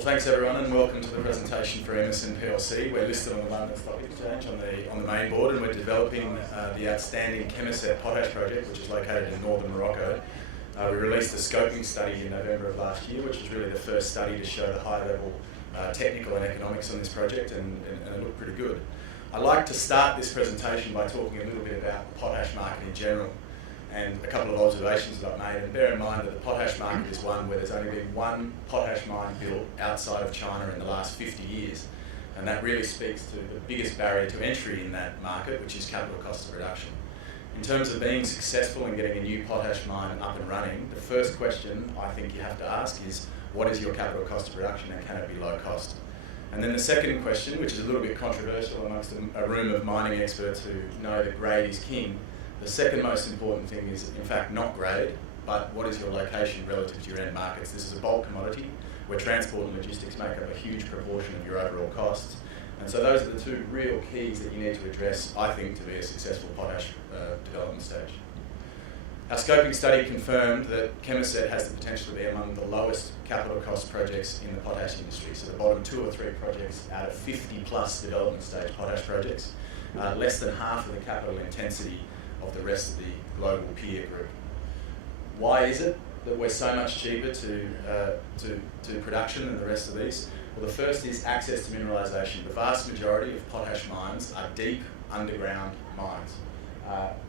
Well, thanks everyone, and welcome to the presentation for Emmerson PLC. We're listed on the London Stock Exchange on the main board, and we're developing the outstanding Emmerson potash project, which is located in northern Morocco. We released a scoping study in November of last year, which was really the first study to show the high-level technical and economics on this project, and it looked pretty good. I'd like to start this presentation by talking a little bit about the potash market in general, and a couple of observations that I've made. And bear in mind that the potash market is one where there's only been one potash mine built outside of China in the last 50 years. And that really speaks to the biggest barrier to entry in that market, which is capital cost of production. In terms of being successful in getting a new potash mine up and running, the first question I think you have to ask is, what is your capital cost of production, and can it be low cost? And then the second question, which is a little bit controversial amongst a room of mining experts who know that grade is king, the second most important thing is, in fact, not grade, but what is your location relative to your end markets. This is a bulk commodity where transport and logistics make up a huge proportion of your overall costs. And so those are the two real keys that you need to address, I think, to be a successful potash development stage. Our scoping study confirmed that Emmerson has the potential to be among the lowest capital cost projects in the potash industry. So the bottom 2 or 3 projects out of 50 plus development stage potash projects, less than half of the capital intensity of the rest of the global peer group. Why is it that we're so much cheaper to production than the rest of these? Well, the first is access to mineralisation. The vast majority of potash mines are deep underground mines.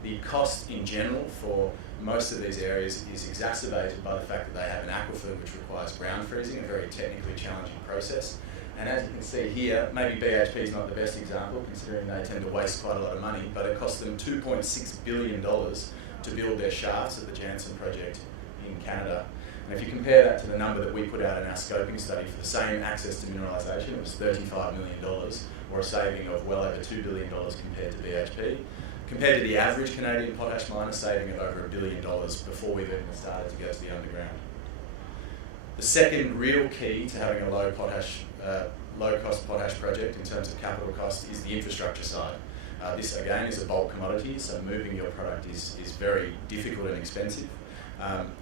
The cost in general for most of these areas is exacerbated by the fact that they have an aquifer which requires ground freezing, a very technically challenging process. And as you can see here, maybe BHP is not the best example considering they tend to waste quite a lot of money, but it cost them $2.6 billion to build their shafts at the Jansen project in Canada. And if you compare that to the number that we put out in our scoping study for the same access to mineralisation, it was $35 million, or a saving of well over $2 billion compared to BHP. Compared to the average Canadian potash miner, saving of over $1 billion before we've even started to go to the underground. The second real key to having a low-cost potash project in terms of capital cost is the infrastructure side. This again is a bulk commodity, so moving your product is very difficult and expensive.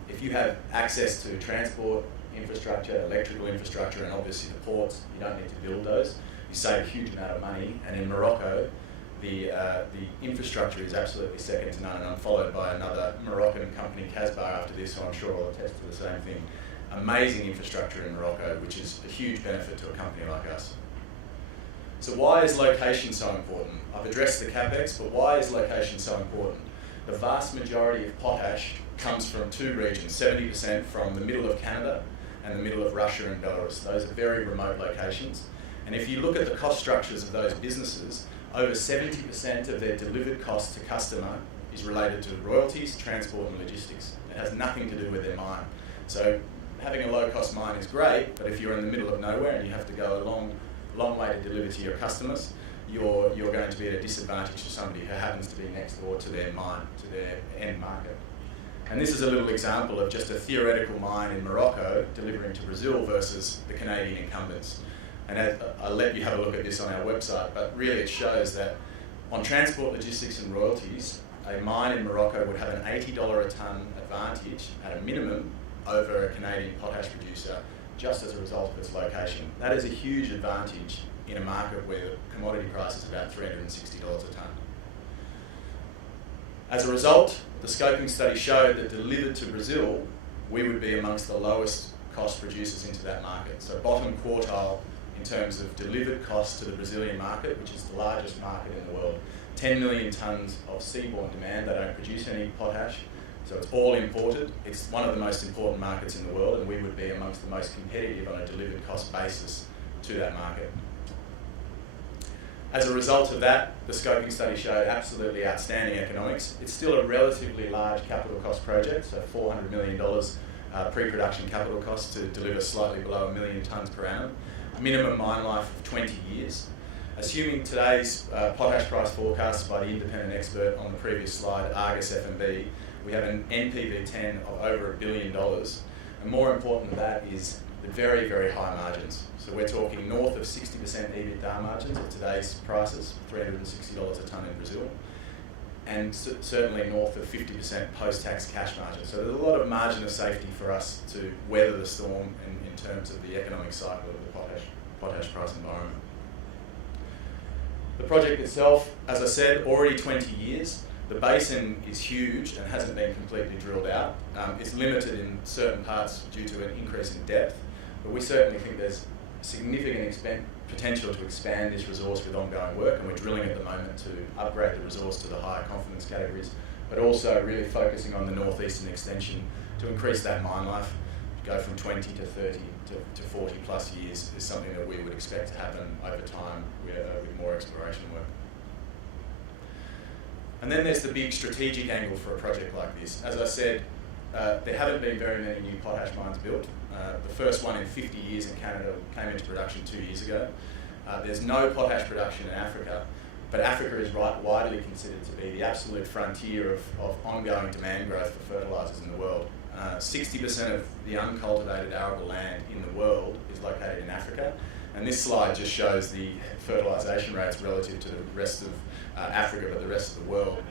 If you have access to transport infrastructure, electrical infrastructure, and obviously the ports, you don't need to build those. You save a huge amount of money, and in Morocco, the infrastructure is absolutely second to none, and I'm followed by another Moroccan company, Casbar, after this, so I'm sure I'll attest to the same thing. Amazing infrastructure in Morocco, which is a huge benefit to a company like us. So why is location so important? I've addressed the capex, but why is location so important? The vast majority of potash comes from 2 regions, 70% from the middle of Canada and the middle of Russia and Belarus. Those are very remote locations. And if you look at the cost structures of those businesses, over 70% of their delivered cost to customer is related to royalties, transport and logistics. It has nothing to do with their mine. So having a low-cost mine is great, but if you're in the middle of nowhere and you have to go a long way to deliver to your customers, you're going to be at a disadvantage to somebody who happens to be next door to their mine, to their end market. And this is a little example of just a theoretical mine in Morocco delivering to Brazil versus the Canadian incumbents. And I'll let you have a look at this on our website, but really it shows that on transport, logistics and royalties, a mine in Morocco would have an $80 a tonne advantage at a minimum over a Canadian potash producer just as a result of its location. That is a huge advantage in a market where the commodity price is about $360 a tonne. As a result, the scoping study showed that delivered to Brazil, we would be amongst the lowest cost producers into that market. So bottom quartile in terms of delivered cost to the Brazilian market, which is the largest market in the world. 10 million tonnes of seaborne demand. They don't produce any potash, so it's all imported. It's one of the most important markets in the world, and we would be amongst the most competitive on a delivered cost basis to that market. As a result of that, the scoping study showed absolutely outstanding economics. It's still a relatively large capital cost project, so $400 million pre-production capital cost to deliver slightly below 1 million tonnes per annum. Minimum mine life of 20 years. Assuming today's potash price forecasts by the independent expert on the previous slide, Argus F&B, we have an NPV10 of over $1 billion. And more important than that is the very, very high margins. So we're talking north of 60% EBITDA margins at today's prices, $360 a tonne in Brazil. and certainly north of 50% post-tax cash margin. So there's a lot of margin of safety for us to weather the storm in terms of the economic cycle of the potash price environment. The project itself, as I said, already 20 years. The basin is huge and hasn't been completely drilled out. It's limited in certain parts due to an increase in depth, but we certainly think there's significant potential to expand this resource with ongoing work, and we're drilling at the moment to upgrade the resource to the higher confidence categories, but also really focusing on the northeastern extension to increase that mine life. Go from 20 to 30 to 40 plus years is something that we would expect to happen over time with more exploration work. And then there's the big strategic angle for a project like this. As I said, there haven't been very many new potash mines built. The first one in 50 years in Canada came into production 2 years ago. There's no potash production in Africa, but Africa is widely considered to be the absolute frontier of ongoing demand growth for fertilisers in the world. 60% of the uncultivated arable land in the world is located in Africa, and this slide just shows the fertilisation rates relative to the rest of Africa, but the rest of the world.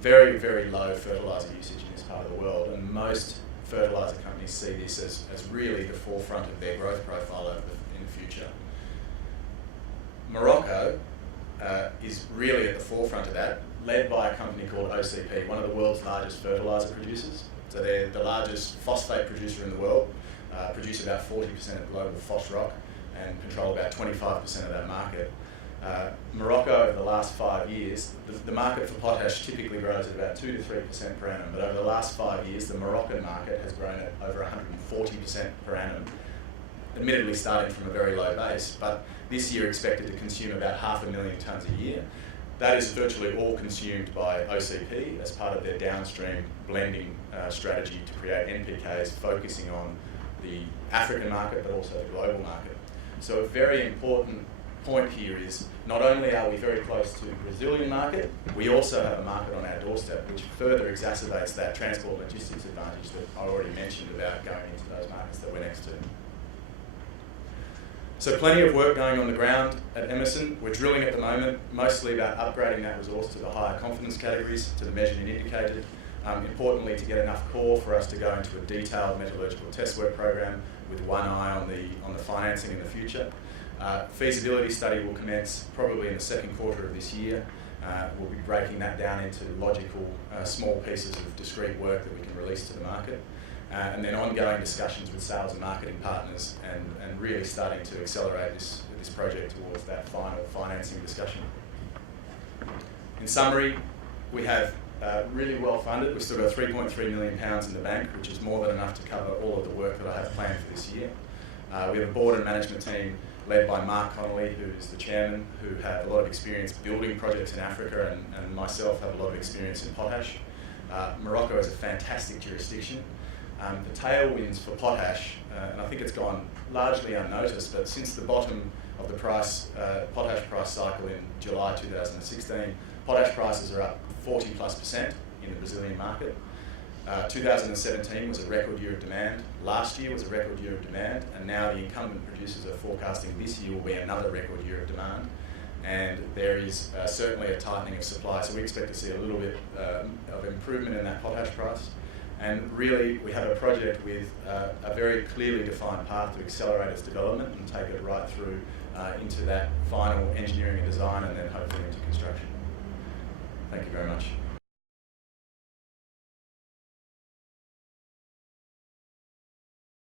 Very, very low fertiliser usage in this part of the world, and most fertiliser companies see this as really the forefront of their growth profile in the future. Morocco is really at the forefront of that, led by a company called OCP, one of the world's largest fertiliser producers. So they're the largest phosphate producer in the world, produce about 40% of global phos rock and control about 25% of that market. Morocco, over the last 5 years, the market for potash typically grows at about 2 to 3% per annum, but over the last 5 years, the Moroccan market has grown at over 140% per annum, admittedly starting from a very low base, but this year expected to consume about 500,000 tonnes a year. That is virtually all consumed by OCP as part of their downstream blending strategy to create NPKs, focusing on the African market, but also the global market. So a very important point here is not only are we very close to the Brazilian market, we also have a market on our doorstep, which further exacerbates that transport logistics advantage that I already mentioned about going into those markets that we're next to. So plenty of work going on the ground at Emmerson. We're drilling at the moment, mostly about upgrading that resource to the higher confidence categories, to the measured and indicated. Importantly, to get enough core for us to go into a detailed metallurgical test work program with one eye on the financing in the future. Feasibility study will commence probably in the second quarter of this year. We'll be breaking that down into logical, small pieces of discrete work that we can release to the market. And then ongoing discussions with sales and marketing partners and really starting to accelerate this project towards that final financing discussion. In summary, we have really well funded. We've still got £3.3 million in the bank, which is more than enough to cover all of the work that I have planned for this year. We have a board and management team led by Mark Connolly, who is the chairman, who have a lot of experience building projects in Africa, and myself have a lot of experience in potash. Morocco is a fantastic jurisdiction. The tailwinds for potash, and I think it's gone largely unnoticed, but since the bottom of the potash price cycle in July 2016, potash prices are up 40+% in the Brazilian market. 2017 was a record year of demand. Last year was a record year of demand, and now the incumbent producers are forecasting this year will be another record year of demand. And there is certainly a tightening of supply, so we expect to see a little bit of improvement in that potash price. And really, we have a project with a very clearly defined path to accelerate its development and take it right through into that final engineering and design, and then hopefully into construction. Thank you very much.